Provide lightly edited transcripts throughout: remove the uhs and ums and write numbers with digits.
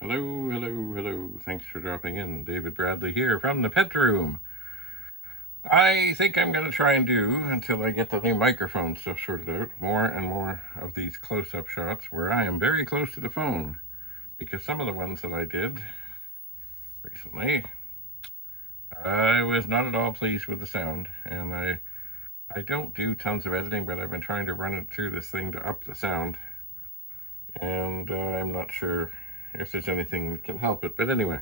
Hello, hello, hello. Thanks for dropping in. David Bradley here from the pet room. I think I'm going to try and do, until I get the new microphone stuff sorted out, more and more of these close-up shots where I am very close to the phone. Because some of the ones that I did recently, I was not at all pleased with the sound. And I don't do tons of editing, but I've been trying to run it through this thing to up the sound. And I'm not sure if there's anything that can help it. But anyway,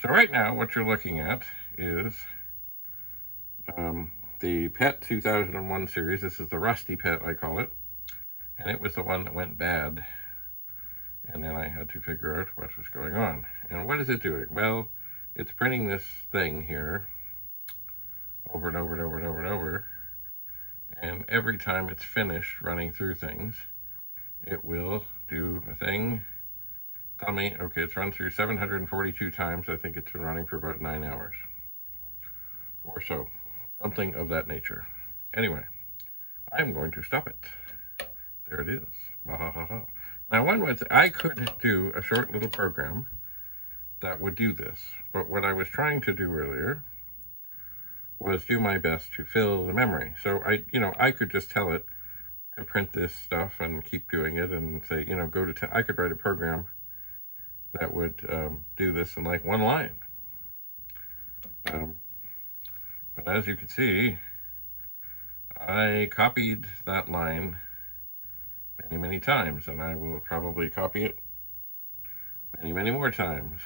so right now what you're looking at is the Pet 2001 series. This is the Rusty Pet, I call it. And it was the one that went bad. And then I had to figure out what was going on. And what is it doing? Well, it's printing this thing here over and over and over and over and over. And every time it's finished running through things, it will do a thing. Tell me, okay, it's run through 742 times. I think it's been running for about 9 hours or so. Something of that nature. Anyway, I'm going to stop it. There it is. Now, I could do a short little program that would do this. But what I was trying to do earlier was do my best to fill the memory. So I could just tell it to print this stuff and keep doing it and say, go to, I could write a program that would do this in like one line. But as you can see, I copied that line many, many times, and I will probably copy it many, many more times.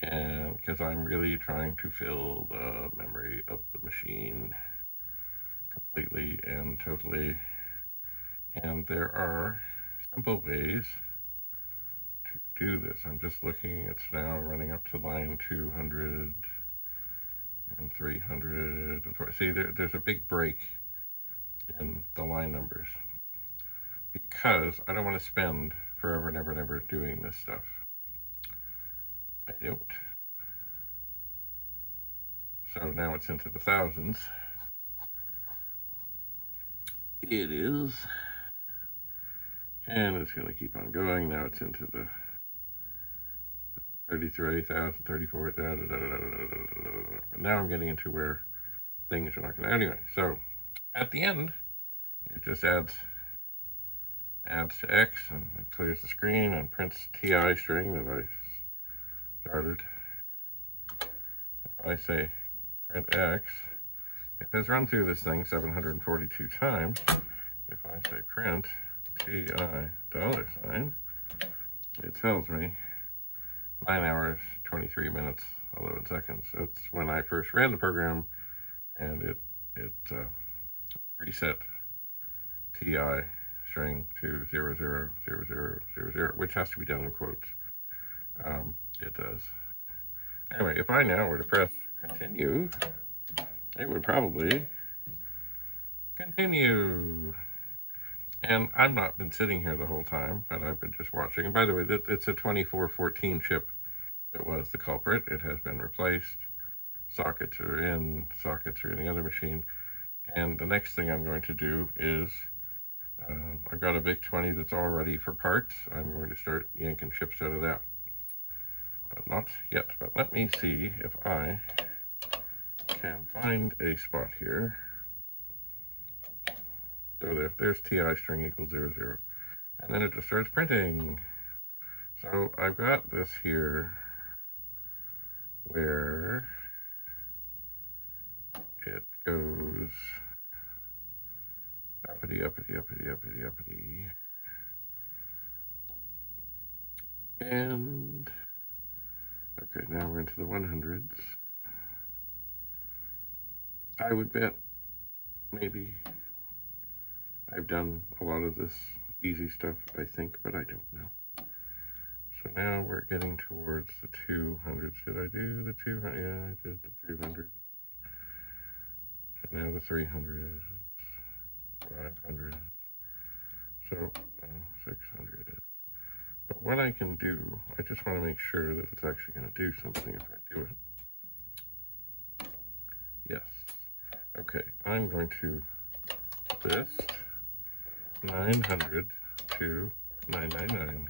And because I'm really trying to fill the memory of the machine completely and totally. And there are simple ways to do this. I'm just looking, it's now running up to line 200 and 300. See, there's a big break in the line numbers because I don't want to spend forever and ever and ever doing this stuff. I don't. So now it's into the thousands. It is. And it's going to keep on going. Now it's into the 33,000, 34,000. Now I'm getting into where things are not going to. Anyway, so at the end, it just adds to X, and it clears the screen and prints TI string that I started. If I say print X, it has run through this thing 742 times. If I say print TI $, it tells me 9 hours, 23 minutes, 11 seconds. That's when I first ran the program, and it reset TI string to 000000, which has to be done in quotes. It does. Anyway, if I now were to press continue, it would probably continue. And I've not been sitting here the whole time, but I've been just watching. And by the way, it's a 2414 chip that was the culprit. It has been replaced. Sockets are in the other machine. And the next thing I'm going to do is, I've got a VIC 20 that's all ready for parts. I'm going to start yanking chips out of that. But not yet. But let me see if I can find a spot here. So there's TI string equals 00. And then it just starts printing. So I've got this here where it goes uppity, uppity, uppity, uppity, uppity. And okay, now we're into the 100s. I would bet maybe I've done a lot of this easy stuff, I think, but I don't know. So now we're getting towards the 200s. Did I do the 200? Yeah, I did the 200. And now the 300s, 500, so 600. But what I can do, I just want to make sure that it's actually going to do something if I do it. Yes. Okay, I'm going to list 900 to 999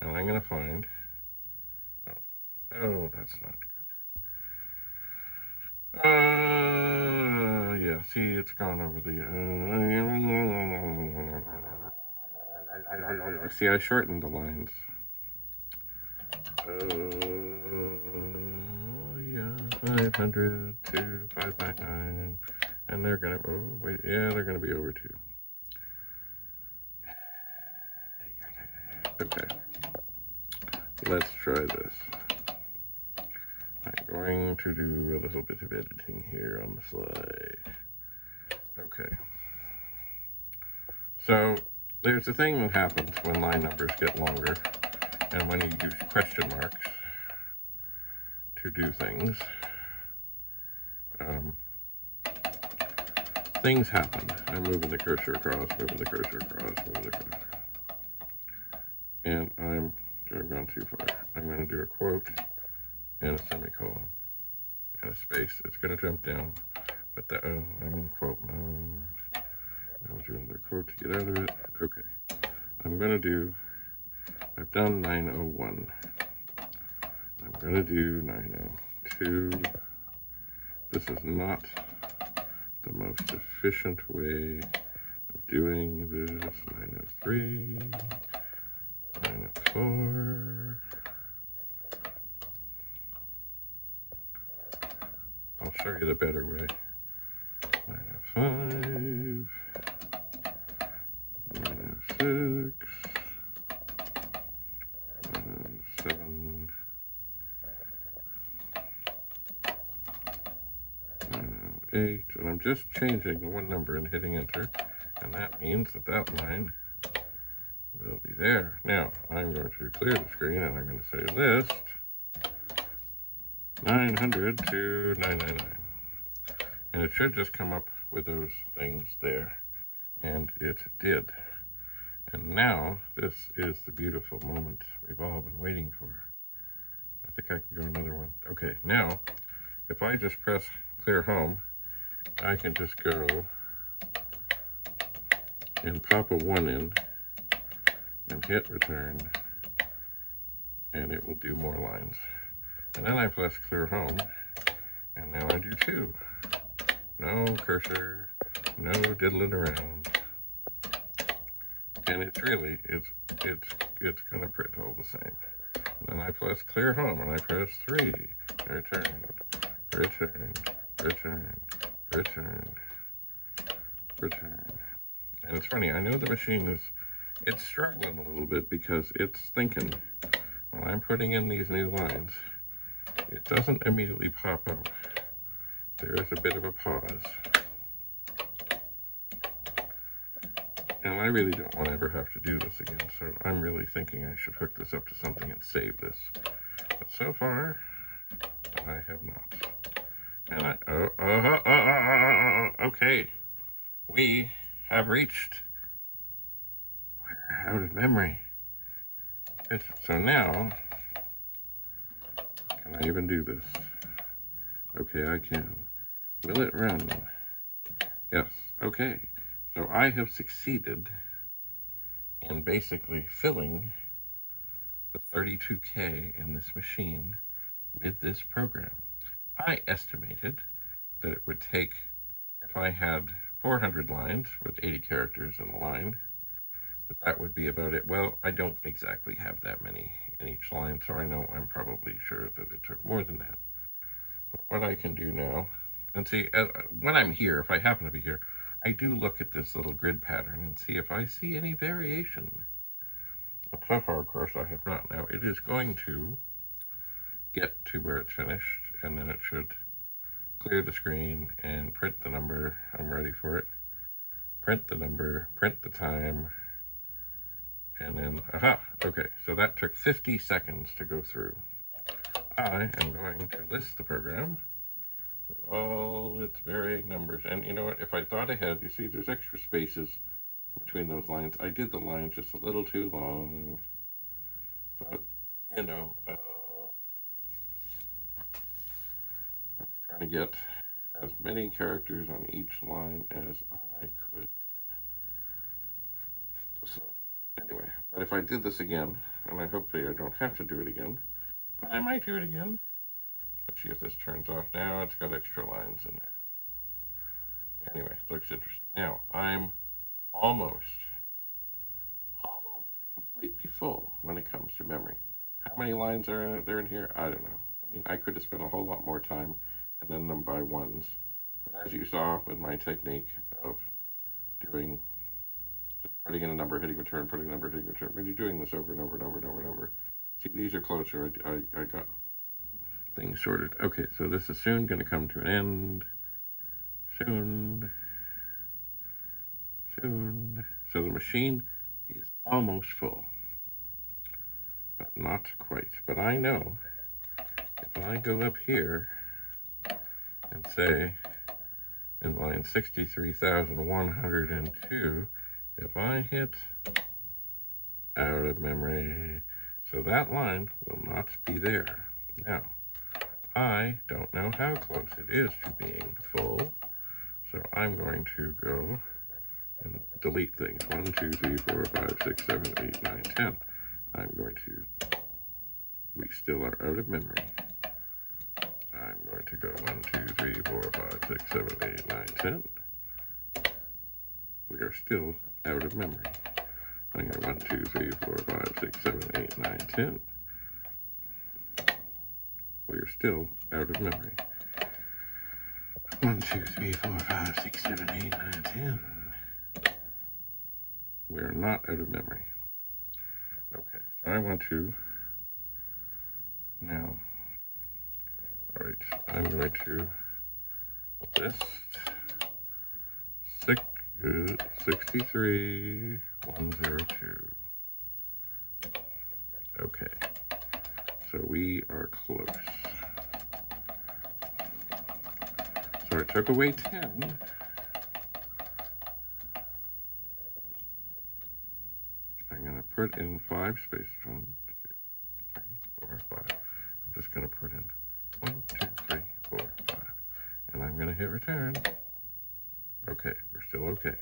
And I'm going to find, oh, that's not good. Yeah, see, it's gone over the, see, I shortened the lines. Yeah, 500 to 599, and they're gonna, oh, wait, yeah, they're gonna be over 2. Okay, let's try this. I'm going to do a little bit of editing here on the fly. Okay. So, there's a thing that happens when line numbers get longer, and when you use question marks to do things, things happen. I'm moving the cursor across, moving the cursor across, moving the cursor. And I've gone too far. I'm going to do a quote and a semicolon and a space. It's going to jump down, but I'm in quote mode. I'll do another quote to get out of it. Okay. I'm going to do, I've done 901. I'm going to do 902. This is not the most efficient way of doing this. 903. 904. I'll show you the better way. 905. 906. 907. 908. And I'm just changing the one number and hitting enter. And that means that that line will be there. Now, I'm going to clear the screen and I'm going to say list 900 to 999. And it should just come up with those things there. And it did. And now, this is the beautiful moment we've all been waiting for. I think I can go another one. Okay, now, if I just press clear home, I can just go and pop a 1 in and hit return, and it will do more lines. And then I press clear home, and now I do 2. No cursor, no diddling around. And it's really, it's gonna print all the same. And then I press clear home, and I press 3, return, return, return, return, return. And it's funny, I know the machine is, it's struggling a little bit because it's thinking, when I'm putting in these new lines, it doesn't immediately pop up. There is a bit of a pause. And I really don't want to ever have to do this again, so I'm really thinking I should hook this up to something and save this. But so far, I have not. And okay. We have reached, we're out of memory. So now, can I even do this? Okay, I can. Will it run? Yes, okay. So I have succeeded in basically filling the 32K in this machine with this program. I estimated that it would take, if I had 400 lines with 80 characters in a line, that would be about it. Well, I don't exactly have that many in each line, so I know I'm probably sure that it took more than that. But what I can do now, and see, when I'm here, if I happen to be here, I do look at this little grid pattern and see if I see any variation. So far, of course, I have not. Now, it is going to get to where it's finished, and then it should clear the screen and print the number. I'm ready for it. Print the number, print the time, and then, aha, okay, so that took 50 seconds to go through. I am going to list the program with all its varying numbers. And you know what, if I thought ahead, you see there's extra spaces between those lines. I did the lines just a little too long, but, you know, I'm trying to get as many characters on each line as I could. So, anyway, but if I did this again, and I hope I don't have to do it again, but I might do it again, especially if this turns off now. It's got extra lines in there. Anyway, looks interesting. Now, I'm almost completely full when it comes to memory. How many lines are there in here? I don't know. I mean, I could have spent a whole lot more time and then them by ones, but as you saw with my technique of doing, just putting in a number, hitting return, putting a number, hitting return, when you're doing this over and over and over and over and over, see, these are closer. I got things sorted. Okay, so this is soon going to come to an end. Soon. So the machine is almost full, but not quite. But I know if I go up here and say in line 63,102, if I hit out of memory, so that line will not be there. Now, I don't know how close it is to being full, so I'm going to go and delete things. 1, 2, 3, 4, 5, 6, 7, 8, 9, 10. I'm going to, we still are out of memory. I'm going to go 1, 2, 3, 4, 5, 6, 7, 8, 9, 10. We are still out of memory. I'm going 1, 2, 3, 4, 5, 6, 7, 8, 9, 10. We are still out of memory. 1, 2, 3, 4, 5, 6, 7, 8, 9, 10. We are not out of memory. Okay, so I want to now, all right, I'm going to list 63,102. Okay, so we are close. So I took away 10. I'm going to put in 5 spaces. 1, 2, 3, 4, 5. I'm just going to put in 1, 2, 3, 4, 5. And I'm going to hit return. Okay, we're still okay.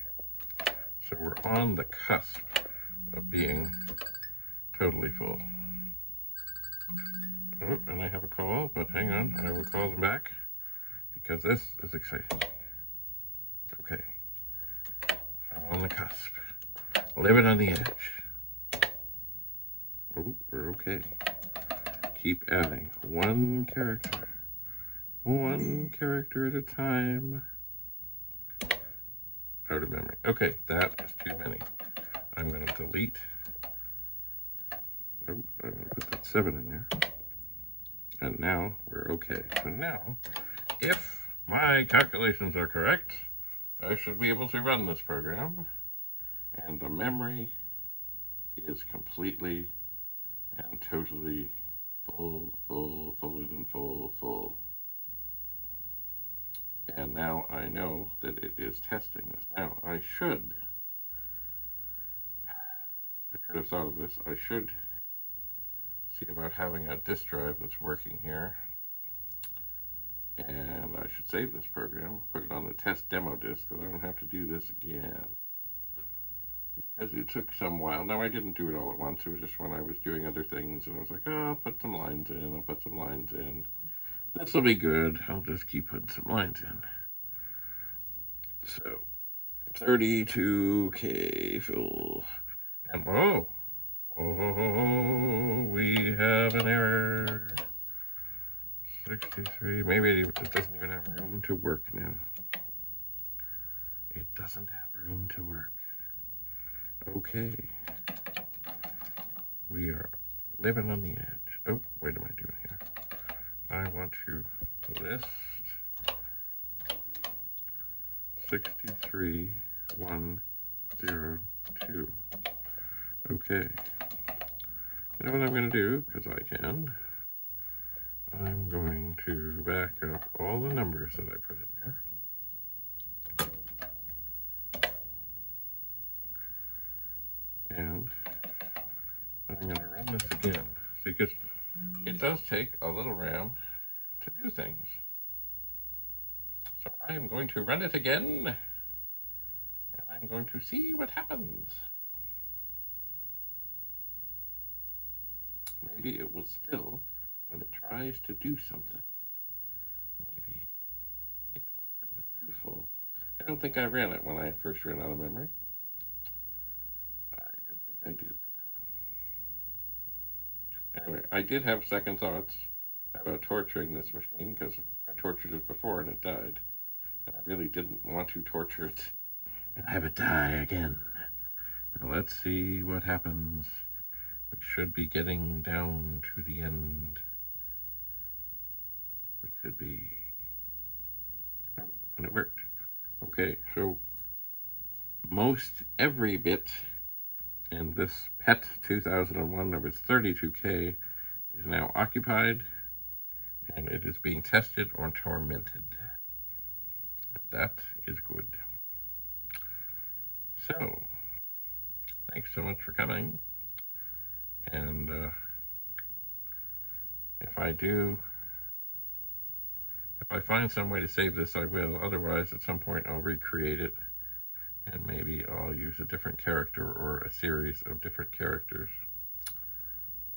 So we're on the cusp of being totally full. Oh, and I have a call, but hang on, I will call them back because this is exciting. Okay, I'm on the cusp, living on the edge. Oh, we're okay. Keep adding one character at a time. Out of memory. Okay, that is too many. I'm going to delete. Oh, I'm going to put that 7 in there. And now we're okay. So now, if my calculations are correct, I should be able to run this program. And the memory is completely and totally full, fuller than full. And now I know that it is testing this. Now I should have thought of this. I should see about having a disk drive that's working here. And I should save this program, put it on the test demo disk, because I don't have to do this again. Because it took some while. Now I didn't do it all at once. It was just when I was doing other things, and I was like, oh, I'll put some lines in, I'll put some lines in. This will be good. I'll just keep putting some lines in. So, 32K full. And whoa, we have an error. 63. Maybe it doesn't even have room to work now. It doesn't have room to work. Okay. We are living on the edge. Oh, what am I doing here? I want to list 63,102. Okay. You know what I'm going to do, because I can. I'm going to back up all the numbers that I put in there. And I'm going to run this again. Because it does take a little RAM to do things. So I am going to run it again. And I'm going to see what happens. maybe it will still, when it tries to do something, maybe it will still be too full. I don't think I ran it when I first ran out of memory. I don't think I did. Anyway, I did have second thoughts about torturing this machine because I tortured it before and it died. And I really didn't want to torture it and have it die again. Now let's see what happens. We should be getting down to the end. We should be. Oh, and it worked. Okay, so most every bit in this PET 2001 of its 32K is now occupied, and it is being tested or tormented. That is good. So, thanks so much for coming. And if I find some way to save this, I will. Otherwise, at some point, I'll recreate it. And maybe I'll use a different character or a series of different characters.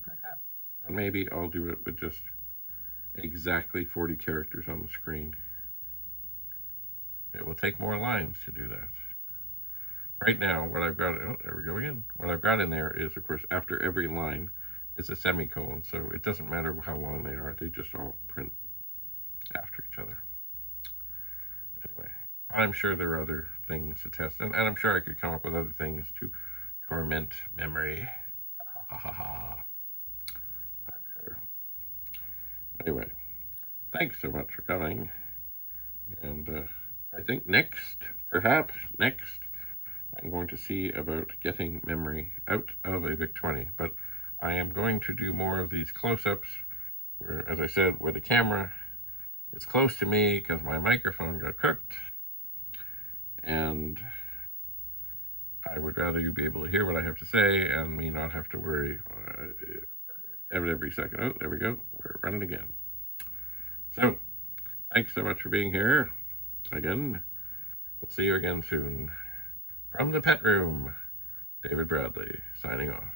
Perhaps. And maybe I'll do it with just exactly 40 characters on the screen. It will take more lines to do that. Right now, what I've got, oh, there we go again. What I've got in there is, of course, after every line is a semicolon, so it doesn't matter how long they are. They just all print after each other. Anyway, I'm sure there are other things to test, and I'm sure I could come up with other things to torment memory. Ha ha ha. I'm sure. Anyway, thanks so much for coming, and I think perhaps next, I'm going to see about getting memory out of a VIC-20, but I am going to do more of these close-ups where, as I said, where the camera is close to me because my microphone got cooked, and I would rather you be able to hear what I have to say and me not have to worry every second. Oh, there we go. We're running again. So, thanks so much for being here again. We'll see you again soon. From the pet room, David Bradley, signing off.